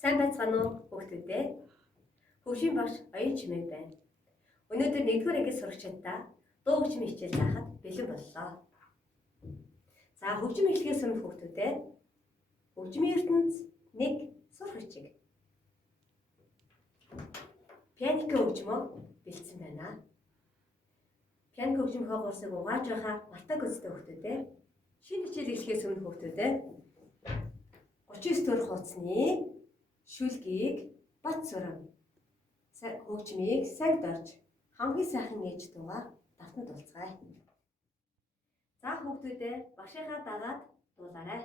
Сайн байцгаана уу хүүхдүүдээ? Хөгжим багш Оюун Чимээ байна. Өнөөдөр 1-р ангийн сурагчдаа дуу хөгжмийн хичээл заахад бэлэн боллоо. За хөгжим эхлэхээс өмнө хүүхдүүдээ хөгжмийн ертөнц 1 сурах бичиг. Пианико хөгжмөө бэлдсэн байна. Пианико хөгжмийнхөө гурсыг угааж байхаа мартаг үзтээ хүүхдүүдээ. Шинэ хичээл эхлэхээс өмнө хүүхдүүдээ 39 төр хуудасны шүлгийг бат сурам хөгжмийг сагд орж хамгийн сайхан ээж дуугаар давтан дуулцгаая. За хүүхдүүдээ багшийнхаа дагаад дуулаарай.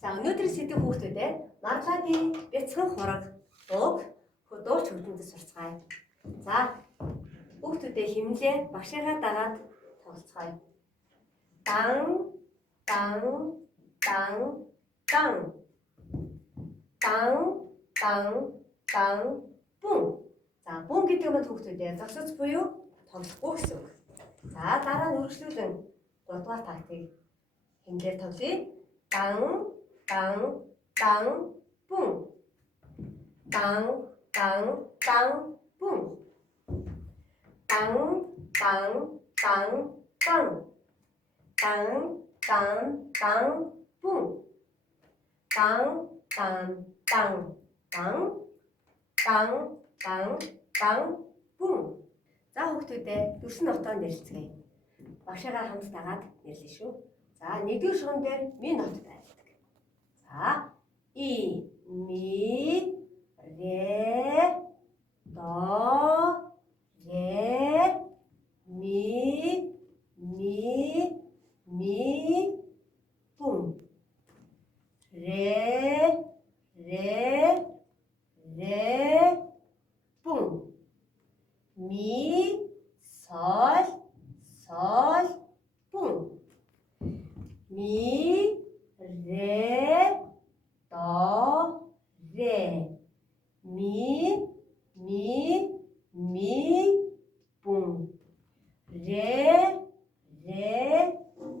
За өнөөдрийн сэдв хүүхдүүдээ Маргагийн бяцхан хураг дууг дууч хөгжмөд сурцгаая. За хүүхдүүдээ хэмнэлээ багшийнхаа дагаад тоглоцгаая. Дан дан дан дан дан дан дан бум. За бум гэдэг нь хүүхдүүдээ зогсоц буюу тоглохгүй гэсэн үг. За дараа нь үргэлжлүүлэн 3 дугаар тактыг хэмнэлээр тоглоё. Дан дан дан бум. Дан дан дан бум. Дан дан дан дан. Дан дан дан бум. Дан дан дан дан. Дан дан дан бум. За хүүхдүүдээ дүрсэн нотоо нэрлэцгээе. Багшаагаа хамт дагаад нэрлэе шүү. За 1-р шугам дээр ми нот байдаг. За и ми ре до ре ми бум. Ре бум. Ми соль бум. Ми ре до ре ми бум. Ре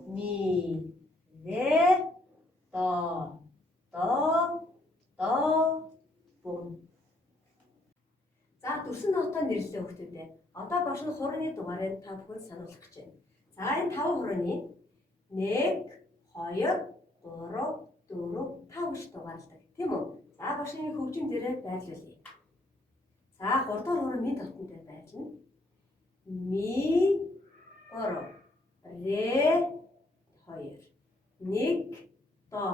ми ре до бум. За дүрсэн нотоо нэрлэлээ хүүхдүүдээ. Одоо багш нь хурааны дугаарыг та бүхэн сануулах гэж байна. За энэ 5 хурааны 1 2 3 4 5 гэж дугаарлаа. Тийм үү? За багшийн хөгжим дээрээ байрлуулъя. За 3 дугаар хураа ми дотн дээр байрлана. Ми 3 ре 2 1 до.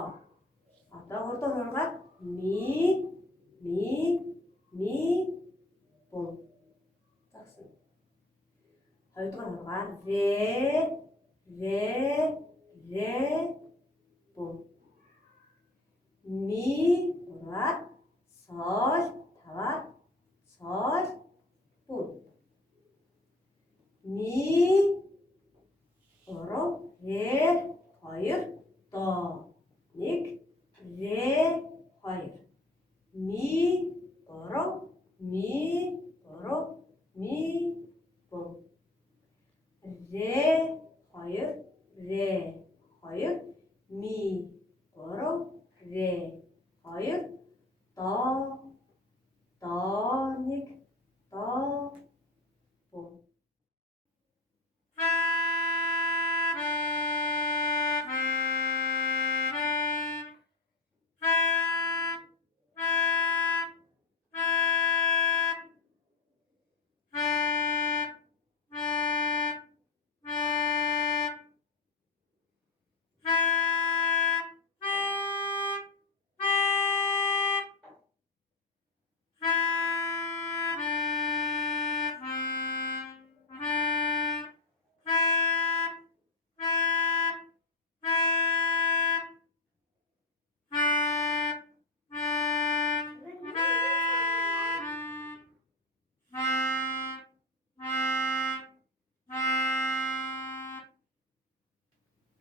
Одоо 3 дугаар хураагаар ми бум. Загсан. 2 дугаар хураагаар ре бум. Ми 3-аар соль 5-аар соль бум. 2 до 1 до буу.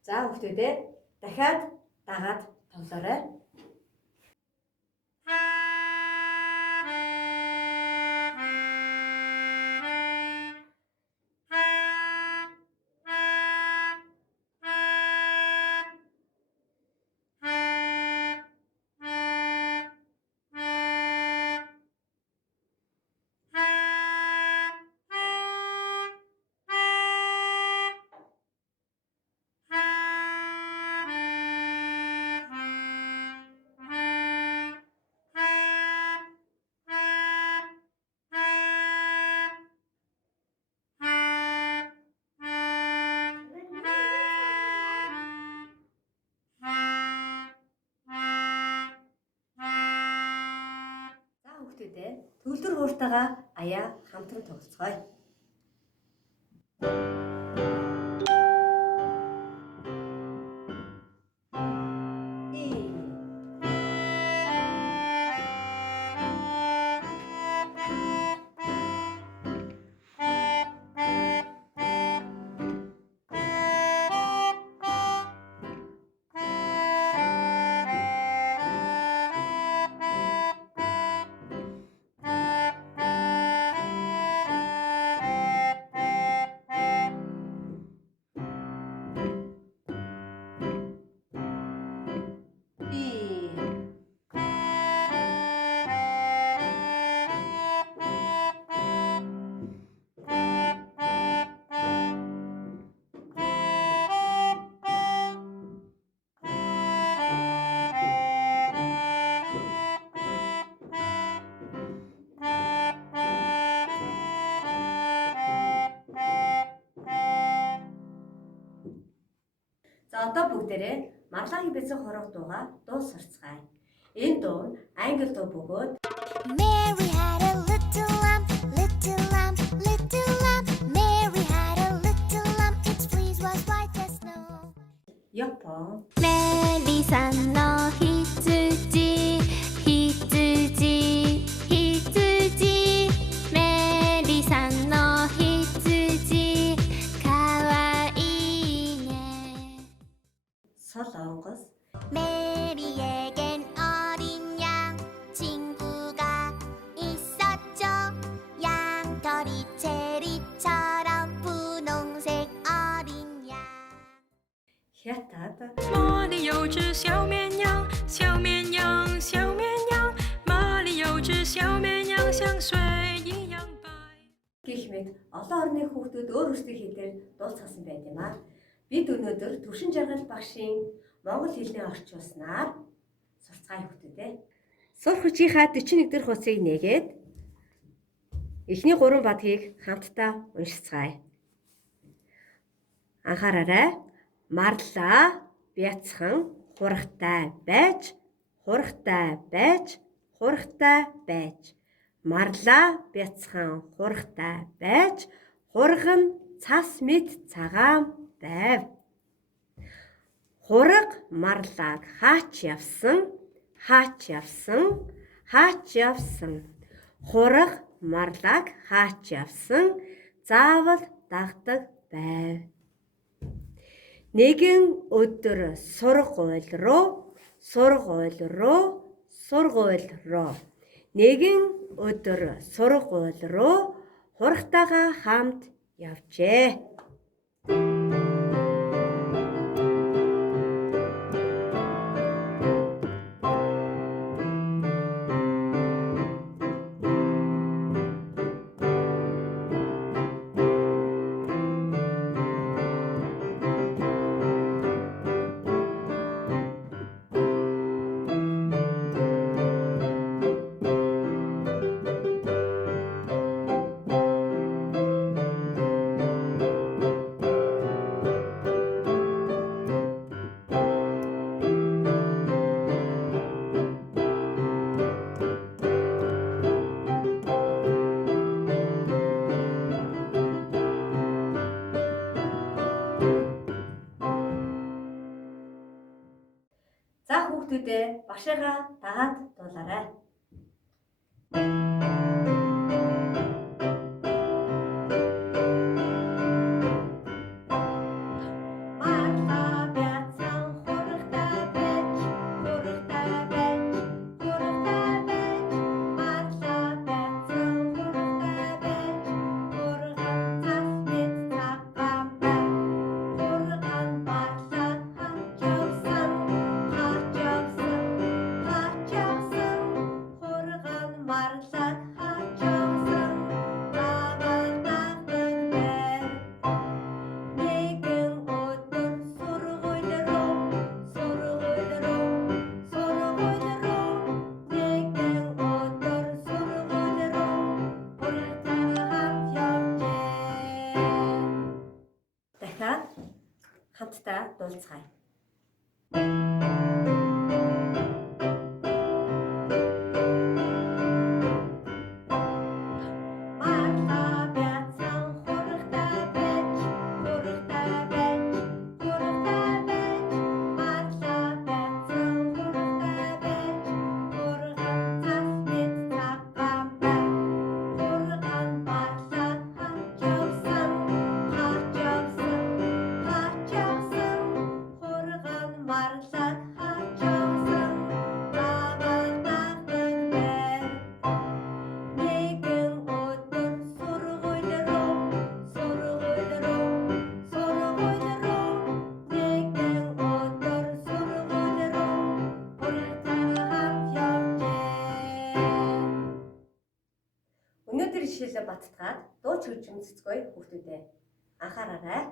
За хүүхдүүдээ дахиад дагаад тоглоорой. Хүүхдүүдээ төгөлдөр хууртайгаа аяа хамтран тоглоцгоё. За одоо бүгдээрээ Марлагийн бэцэг хорог дуугаа дуу сурцгаая. Энэ дуу нь англи дуу бөгөөд Mary had a little lamb, little lamb, little lamb. Mary had a little lamb, its fleece was white as snow. Япон, 메리 산너 히츠지, 히츠지, 히츠지. 메리 산너 히츠지, 가와이네. Солонгос, 메리에겐 어린 양 친구가 있었죠. 양털이 체리처럼 분홍색 어린 양. Хятад, 茉莉有只小绵羊，小绵羊，小绵羊，茉莉有只小绵羊，像水一样白。 гэх мэт олон орны хүүхдүүд өөр өөрсдийн хэлээр дууцсан байт юм аа. Бид өнөөдөр Түшин Жаргал багшийн монгол хэлний орчуулснаар сурцгаая хүүхдүүдээ. Сур хүчийнхаа 41 дэх хуцыг нээгээд эхний 3 бадгийг хамтдаа уншицгаая. Анхаараарай. Марлаа бяцхан хурагтай байж, хурагтай байж, хурагтай байж. Марлаа бяцхан хурагтай байж, хурган цас мэд цагаан байв. Хураг марлааг хаач явсан, хаач явсан, хаач явсан. Хураг марлааг хаач явсан, заавал дагдаг байв. Нэгэн өдөр сургууль руу нэгэн өдөр сургууль руу хурагтайгаа хамт явжээ. хүүхдүүдээ башигаа дагаад дуулаарай. Дахиад хамтдаа дуулцгаая. Өнөөдөр жишээлээ баттгаад дуу чигчим цэцгөө хүүхдүүдээ анхаараарай.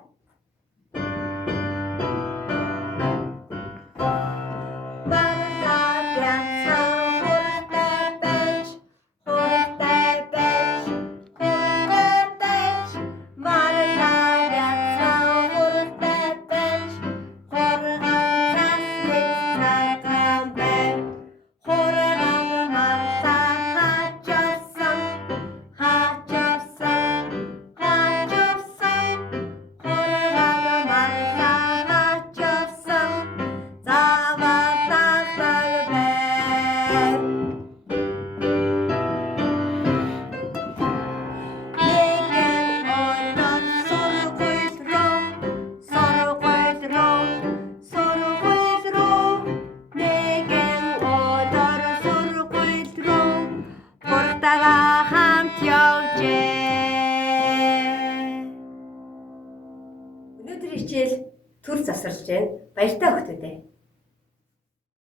Өнөөдрийн хичээл төр засарлж байна. Баяртай хүүхдүүдээ.